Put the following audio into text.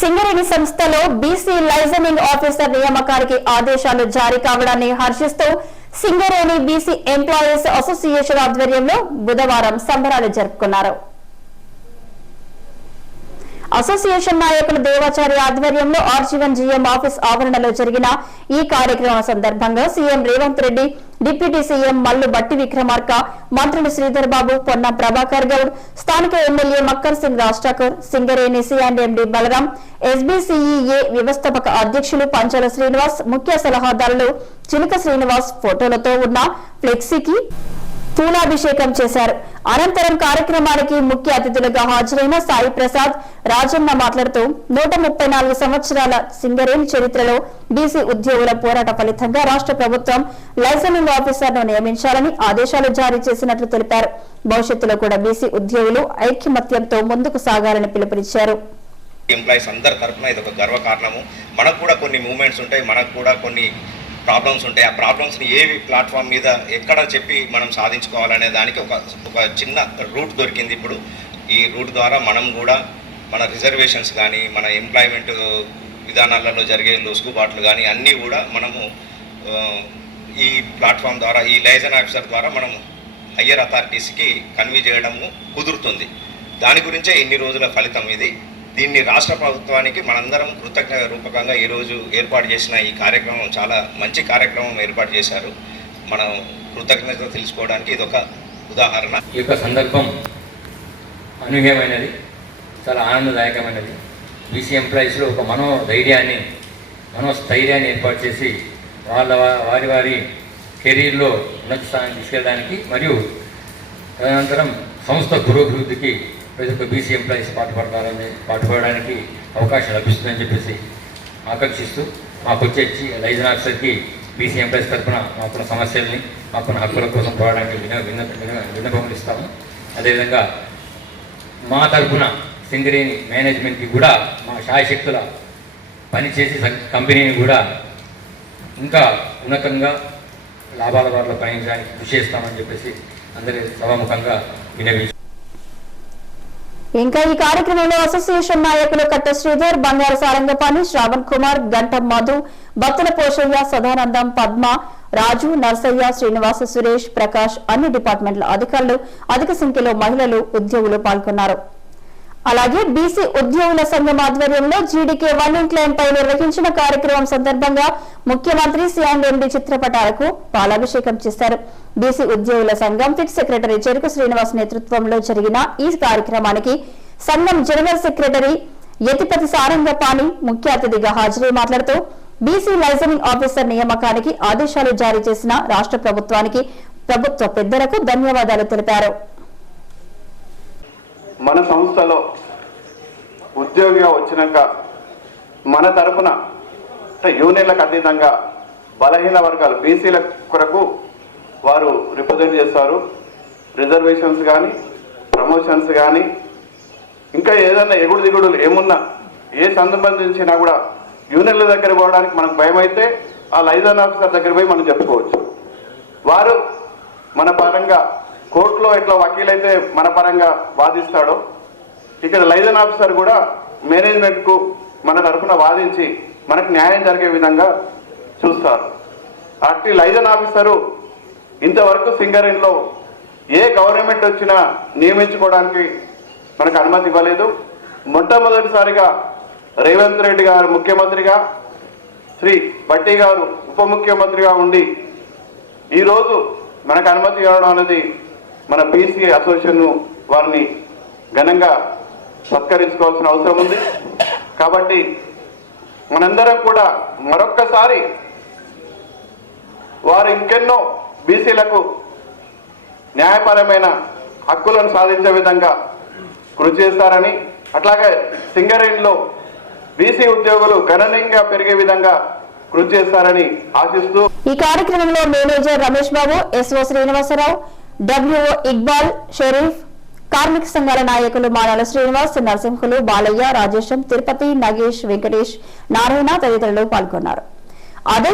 సింగరేణి సంస్థలో BC liaisoning officer నియామకానికి ఆదేశాలు జారీ కావడాన్ని హర్షిస్తూ సింగరేణి బీసీ ఎంప్లాయీస్ అసోసియేషన్ ఆధ్వర్యంలో బుధవారం సంబరాలు జరుపుకున్నారు. అసోసియేషన్ నాయకులు దేవాచారి ఆధ్వర్యంలో ఆర్జీవన్ జీఎం ఆఫీస్ ఆవరణలో జరిగిన ఈ కార్యక్రమం సందర్భంగా CM Revanth Reddy deputy CM Mallu Bhatti Vikramarka మంత్రులు శ్రీధర్ బాబు పొన్న ప్రభాకర్ గౌడ్ స్థానిక MLA Makkan Singh Raj Thakur Singareni MD Balram SBCEA వ్యవస్థాపక అధ్యక్షులు పంచాల శ్రీనివాస్ ముఖ్య సలహాదారులు చిలుక శ్రీనివాస్ ఫోటోలతో ఉన్న ఫ్లెక్సీకి పూలాభిషేకం చేశారు. అనంతరం కార్యక్రమానికి ముఖ్య అతిథులుగా హాజరైన సాయి ప్రసాద్ రాజన్న మాట్లాడుతూ నూట ముప్పై నాలుగు సంవత్సరాల సింగరేణి చరిత్రలో బీసీ ఉద్యోగుల పోరాట ఫలితంగా రాష్ట్ర ప్రభుత్వం లైసెన్సింగ్ ఆఫీసర్ను నియమించాలని ఆదేశాలు జారీ చేసినట్లు తెలిపారు. భవిష్యత్తులో కూడా బీసీ ఉద్యోగులు ఐక్యమత్యంతో ముందుకు సాగాలని పిలుపునిచ్చారు. ఎంప్లాయీస్ అందరి తరఫున ఇది ఒక గర్వకారణము. మనకు కూడా కొన్ని మూమెంట్స్ ఉంటాయి మనకు కూడా కొన్ని ప్రాబ్లమ్స్ ఉంటాయి. ఆ ప్రాబ్లమ్స్ని ఏవి ప్లాట్ఫామ్ మీద ఎక్కడ చెప్పి మనం సాధించుకోవాలనే దానికి ఒక ఒక చిన్న రూట్ దొరికింది ఇప్పుడు. ఈ రూట్ ద్వారా మనం కూడా మన రిజర్వేషన్స్ కానీ మన ఎంప్లాయ్మెంట్ విధానాలలో జరిగే లొసుగుబాట్లు కానీ అన్నీ కూడా మనము ఈ ప్లాట్ఫామ్ ద్వారా ఈ లైజన్ ఆఫీసర్ ద్వారా మనం హయ్యర్ అథారిటీస్కి కన్వీ చేయడము కుదురుతుంది. దాని గురించే ఇన్ని రోజుల ఫలితం ఇది. దీన్ని రాష్ట్ర ప్రభుత్వానికి మనందరం కృతజ్ఞ రూపకంగా ఈరోజు ఏర్పాటు చేసిన ఈ కార్యక్రమం చాలా మంచి కార్యక్రమం ఏర్పాటు చేశారు. మనం కృతజ్ఞత తెలుసుకోవడానికి ఇది ఒక ఉదాహరణ. ఈ యొక్క సందర్భం అనూహ్యమైనది చాలా ఆనందదాయకమైనది. బీసీ ఎంప్లాయీస్లో ఒక మనోధైర్యాన్ని మనోస్థైర్యాన్ని ఏర్పాటు చేసి వాళ్ళ వారి వారి కెరీర్లో ఉన్నత స్థానానికి తీసుకెళ్ళడానికి మరియు తదనంతరం సంస్థ పురోభివృద్ధికి ప్రతి ఒక్క బీసీ ఎంప్లాయీస్ పాటుపడతారని పాటుపడడానికి అవకాశం లభిస్తుందని చెప్పేసి ఆకాంక్షిస్తూ మాకు వచ్చేసి లైజన్ ఆఫీసర్కి బీసీ ఎంప్లాయీస్ తరఫున మాకున్న సమస్యల్ని మాకున్న హక్కుల కోసం పోవడానికి విన విన్న విన్నపములు ఇస్తాము. అదేవిధంగా మా తరఫున సింగరేణి మేనేజ్మెంట్కి కూడా మా శాయశక్తుల పనిచేసి సం- కంపెనీని కూడా ఇంకా ఉన్నతంగా లాభాల వారిలో పయనించడానికి కృషి చేస్తామని చెప్పేసి అందరి సభాముఖంగా వినవించారు ఇంకా ఈ కార్యక్రమంలో అసోసియేషన్ నాయకులు కట్ట శ్రీధర్ బంగారు సారంగపాణి శ్రావణ్ కుమార్ గంటం మధు భక్తుల పోషయ్య సదానందం పద్మ రాజు నర్సయ్య శ్రీనివాస సురేష్ ప్రకాష్ అన్ని డిపార్ట్మెంట్ల అధికారులు అధిక సంఖ్యలో మహిళలు ఉద్యోగులు పాల్గొన్నారు. అలాగే బీసీ ఉద్యోగుల సంఘం ఆధ్వర్యంలో జీడీకే వన్ ఇన్ లైన్ పై నిర్వహించిన కార్యక్రమం సందర్భంగా ముఖ్యమంత్రి సిఆండ్ఎండి చిత్రపటాలకు పాలాభిషేకం చేశారు. బీసీ ఉద్యోగుల సంఘం ఫిట్ సెక్రటరీ చెరుకు శ్రీనివాస్ నేతృత్వంలో జరిగిన ఈ కార్యక్రమానికి సంఘం జనరల్ సెక్రటరీ యతిపతి సారంగపాణి ముఖ్య అతిథిగా హాజరై మాట్లాడుతూ బీసీ లైజనింగ్ ఆఫీసర్ నియామకానికి ఆదేశాలు జారీ చేసిన రాష్ట్ర ప్రభుత్వానికి ప్రభుత్వ పెద్దలకు ధన్యవాదాలు తెలిపారు. మన సంస్థలో ఉద్యోగిగా వచ్చినాక మన తరపున యూనియన్లకు అతీతంగా బలహీన వర్గాలు బీసీల కొరకు వారు రిప్రజెంట్ చేస్తారు. రిజర్వేషన్స్ కానీ ప్రమోషన్స్ కానీ ఇంకా ఏదైనా ఎగుడు దిగుడులు ఏమున్నా ఏ సంబంధించినా కూడా యూనియన్ల దగ్గర పోవడానికి మనకు భయం అయితే ఆ లైజన్ ఆఫీసర్ దగ్గర పోయి మనం చెప్పుకోవచ్చు. వారు మన పరంగా కోర్టులో ఎట్లా వకీలైతే మన పరంగా వాదిస్తాడో ఇక్కడ లైజన్ ఆఫీసర్ కూడా మేనేజ్మెంట్కు మన తరఫున వాదించి మనకు న్యాయం జరిగే విధంగా చూస్తారు. అట్టి లైజన్ ఆఫీసరు ఇంతవరకు సింగరేణిలో ఏ గవర్నమెంట్ వచ్చినా నియమించుకోవడానికి మనకు అనుమతి ఇవ్వలేదు. మొట్టమొదటిసారిగా రేవంత్ రెడ్డి గారు ముఖ్యమంత్రిగా శ్రీ బట్టి గారు ఉప ముఖ్యమంత్రిగా ఉండి ఈరోజు మనకు అనుమతి ఇవ్వడం అనేది మన బీసీ అసోసియేషన్ వారిని ఘనంగా సత్కరించుకోవాల్సిన అవసరం ఉంది. కాబట్టి మనందరం కూడా మరొక్కసారి వారు ఇంకెన్నో బీసీలకు న్యాయపరమైన హక్కులను సాధించే విధంగా కృషి చేస్తారని అట్లాగే సింగరేణిలో బీసీ ఉద్యోగులు గణనీయంగా పెరిగే విధంగా కృషి చేస్తారని ఆశిస్తూ ఈ కార్యక్రమంలో manager Ramesh Babu SO Srinivasarao WO Iqbal Sharif కార్మిక సంఘాల నాయకులు మానాల శ్రీనివాస్ నరసింహులు బాలయ్య రాజేశం తిరుపతి నగేష్ వెంకటేష్ నారాయణ తదితరులు పాల్గొన్నారు. అదే